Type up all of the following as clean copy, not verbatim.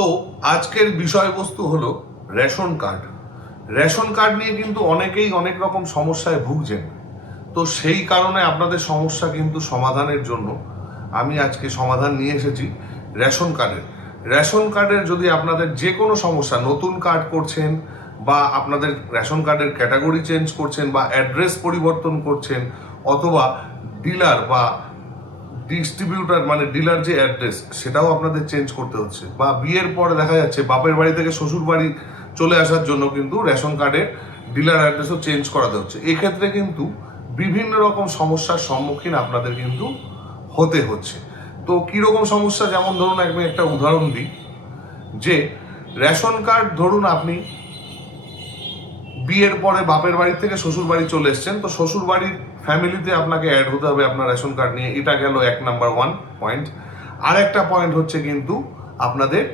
তো আজকের বিষয়বস্তু হলো রেশন কার্ড। রেশন কার্ড নিয়ে কিন্তু অনেকেই অনেক রকম সমস্যায় ভুগছেন। তো সেই কারণে আপনাদের সমস্যা কিন্তু সমাধানের জন্য আমি আজকে সমাধান নিয়ে এসেছি রেশন কার্ডের। রেশন কার্ডের যদি আপনাদের যে কোনো সমস্যা, নতুন কার্ড করছেন বা আপনাদের রেশন কার্ডের ক্যাটাগরি চেঞ্জ করছেন বা অ্যাড্রেস পরিবর্তন করছেন, অথবা ডিলার বা ডিস্ট্রিবিউটার মানে ডিলার যে অ্যাড্রেস সেটাও আপনাদের চেঞ্জ করতে হচ্ছে, বা বিয়ের পরে দেখা যাচ্ছে বাপের বাড়ি থেকে শ্বশুর বাড়ি চলে আসার জন্য কিন্তু রেশন কার্ডের ডিলার অ্যাড্রেসও চেঞ্জ করাতে হচ্ছে, এক্ষেত্রে কিন্তু বিভিন্ন রকম সমস্যার সম্মুখীন আপনাদের কিন্তু হতে হচ্ছে। তো কীরকম সমস্যা, যেমন ধরুন আমি একটা উদাহরণ দিই, যে রেশন কার্ড ধরুন আপনি বিয়ের পরে বাপের বাড়ি থেকে শ্বশুর বাড়ি চলে এসছেন, তো শ্বশুর বাড়ির ফ্যামিলিতে আপনাকে অ্যাড হতে হবে আপনার রেশন কার্ড নিয়ে। এটা গেল 1 পয়েন্ট। আর একটা পয়েন্ট হচ্ছে কিন্তু আপনাদের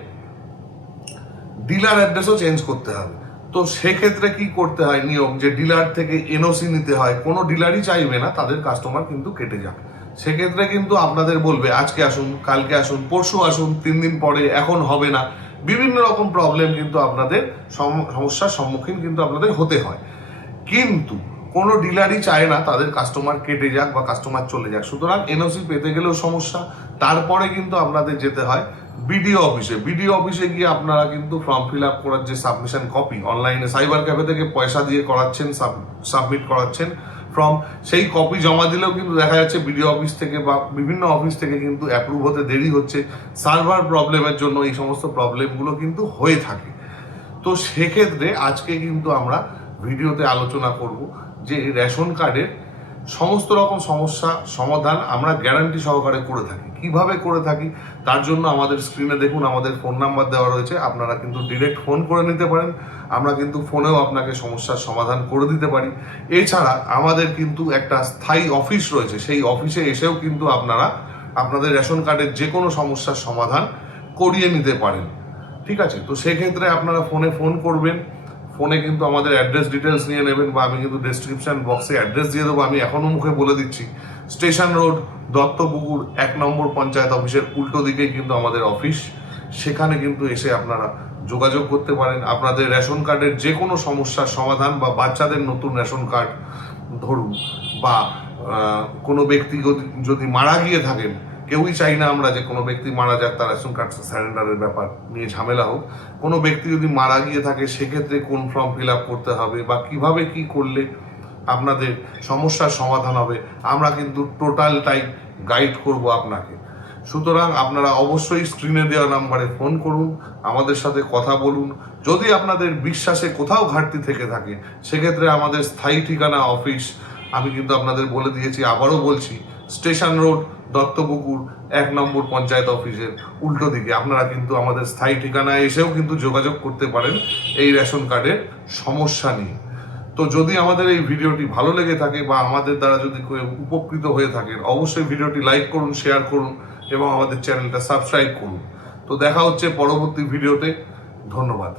ডিলার অ্যাড্রেসও চেঞ্জ করতে হবে। তো সেক্ষেত্রে কি করতে হয়, নিয়ম যে ডিলার থেকে এনওসি নিতে হয়। কোনো ডিলারই চাইবে না তাদের কাস্টমার কিন্তু কেটে যাক। সেক্ষেত্রে কিন্তু আপনাদের বলবে আজকে আসুন, কালকে আসুন, পরশু আসুন, 3 দিন পরে, এখন হবে না। বিভিন্ন রকম প্রবলেম কিন্তু আপনাদের সমস্যার সম্মুখীন কিন্তু আপনাদের হতে হয়। কিন্তু কোনো ডিলারই চায় না তাদের কাস্টমার কেটে যাক বা কাস্টমার চলে যাক। সুতরাং এনওসি পেতে গেলেও সমস্যা। তারপরে কিন্তু আপনাদের যেতে হয় বিডিও অফিসে। বিডিও অফিসে গিয়ে আপনারা কিন্তু ফর্ম ফিল আপ করার যে সাবমিশন কপি অনলাইনে সাইবার ক্যাফে থেকে পয়সা দিয়ে করাচ্ছেন, সাবমিট করাচ্ছেন ফর্ম, সেই কপি জমা দিলেও কিন্তু দেখা যাচ্ছে বিডিও অফিস থেকে বা বিভিন্ন অফিস থেকে কিন্তু অ্যাপ্রুভ হতে দেরি হচ্ছে। সার্ভার প্রবলেমের জন্য এই সমস্ত প্রবলেমগুলো কিন্তু হয়ে থাকে। তো সেক্ষেত্রে আজকে কিন্তু আমরা ভিডিওতে আলোচনা করব যে রেশন কার্ডের সমস্ত রকম সমস্যা সমাধান আমরা গ্যারান্টি সহকারে করে থাকি। কিভাবে করে থাকি তার জন্য আমাদের স্ক্রিনে দেখুন আমাদের ফোন নাম্বার দেওয়া রয়েছে, আপনারা কিন্তু ডিরেক্ট ফোন করে নিতে পারেন। আমরা কিন্তু ফোনেও আপনাকে সমস্যার সমাধান করে দিতে পারি। এছাড়া আমাদের কিন্তু একটা স্থায়ী অফিস রয়েছে, সেই অফিসে এসেও কিন্তু আপনারা আপনাদের রেশন কার্ডের যে কোনো সমস্যার সমাধান করিয়ে নিতে পারেন। ঠিক আছে, তো সেক্ষেত্রে আপনারা ফোন করবেন। ফোনে কিন্তু আমাদের অ্যাড্রেস ডিটেলস নিয়ে নেবেন, বা আমি কিন্তু ডেসক্রিপশন বক্সে অ্যাড্রেস দিয়ে দেবো। আমি এখনো মুখে বলে দিচ্ছি, স্টেশন রোড, দত্তপুকুর 1 নম্বর পঞ্চায়েত অফিসের উল্টো দিকেই কিন্তু আমাদের অফিস। সেখানে কিন্তু এসে আপনারা যোগাযোগ করতে পারেন। আপনাদের রেশন কার্ডের যে কোনো সমস্যার সমাধান, বা বাচ্চাদের নতুন রেশন কার্ড ধরুন, বা কোনো ব্যক্তি যদি মারা গিয়ে থাকেন, কেউই চাই না আমরা যে কোনো ব্যক্তি মারা যাক, তার রেশন কার্ড সারেন্ডারের ব্যাপার নিয়ে ঝামেলা হোক। কোনো ব্যক্তি যদি মারা গিয়ে থাকে সেক্ষেত্রে কোন ফর্ম ফিল আপ করতে হবে বা কিভাবে কি করলে আপনাদের সমস্যার সমাধান হবে, আমরা কিন্তু টোটালটাই গাইড করব আপনাকে। সুতরাং আপনারা অবশ্যই স্ক্রিনে দেওয়া নাম্বারে ফোন করুন, আমাদের সাথে কথা বলুন। যদি আপনাদের বিশ্বাসে কোথাও ঘাটতি থেকে থাকে সেক্ষেত্রে আমাদের স্থায়ী ঠিকানা অফিস আমি কিন্তু আপনাদের বলে দিয়েছি, আবারও বলছি, স্টেশন রোড, দত্তপুকুর 1 নম্বর পঞ্চায়েত অফিসের উল্টো দিকে। আপনারা কিন্তু আমাদের স্থায়ী ঠিকানায় এসেও কিন্তু যোগাযোগ করতে পারেন এই রেশন কার্ডের সমস্যা নিয়ে। তো যদি আমাদের এই ভিডিওটি ভালো লেগে থাকে বা আমাদের দ্বারা যদি উপকৃত হয়ে থাকেন, অবশ্যই ভিডিওটি লাইক করুন, শেয়ার করুন এবং আমাদের চ্যানেলটা সাবস্ক্রাইব করুন। তো দেখা হচ্ছে পরবর্তী ভিডিওতে। ধন্যবাদ।